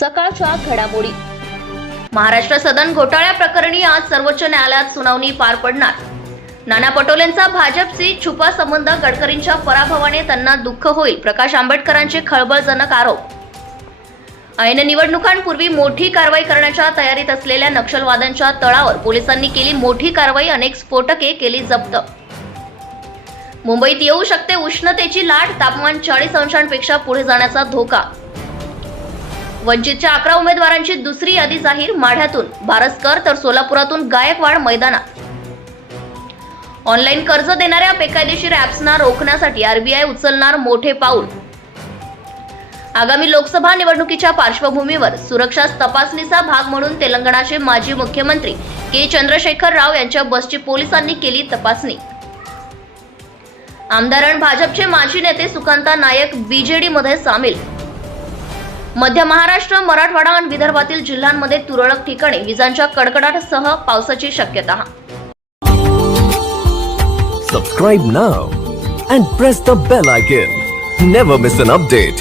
सकाळच्या घडामोडी. महाराष्ट्र सदन घोटाळ्या प्रकरणी आज सर्वोच्च न्यायालयात सुनावणी पार पडणार. नाना पटोलेंचा भाजपशी छुपा संबंध गडकरींच्या पराभवाने त्यांना दुःख होईल प्रकाश आंबेडकरांचे खळबळजनक आरोप. ऐन निवडणुकांपूर्वी मोठी कारवाई करण्याच्या तयारीत असलेल्या नक्षलवाद्यांच्या तळावर पोलिसांनी केली मोठी कारवाई अनेक स्फोटके केली जप्त. मुंबईत येऊ शकते उष्णतेची लाट तापमान चाळीस अंशांपेक्षा पुढे जाण्याचा धोका. वंचितच्या अकरा उमेदवारांची दुसरी यादी जाहीर माढ्यातून. भारसकर तर सोलापुरातून गायकवाड मैदानात. ऑनलाईन कर्ज देणाऱ्या बेकायदेशीर ॲप्सना रोखण्यासाठी आरबीआय उचलणार मोठे पाऊल. आगामी लोकसभा निवडणुकीच्या पार्श्वभूमीवर सुरक्षा तपासणीचा भाग म्हणून तेलंगणाचे माजी मुख्यमंत्री के. चंद्रशेखर राव यांच्या बसची पोलिसांनी केली तपासणी. आमदार आणि भाजपचे माजी नेते सुकांता नायक बीजेडीमध्ये सामील. मध्य महाराष्ट्र मराठवाडा आणि विदर्भातील जिल्ह्यांमध्ये तुरळक ठिकाणी विजांच्या कडकडाटासह पावसाची शक्यता. Subscribe now and press the bell icon never miss an update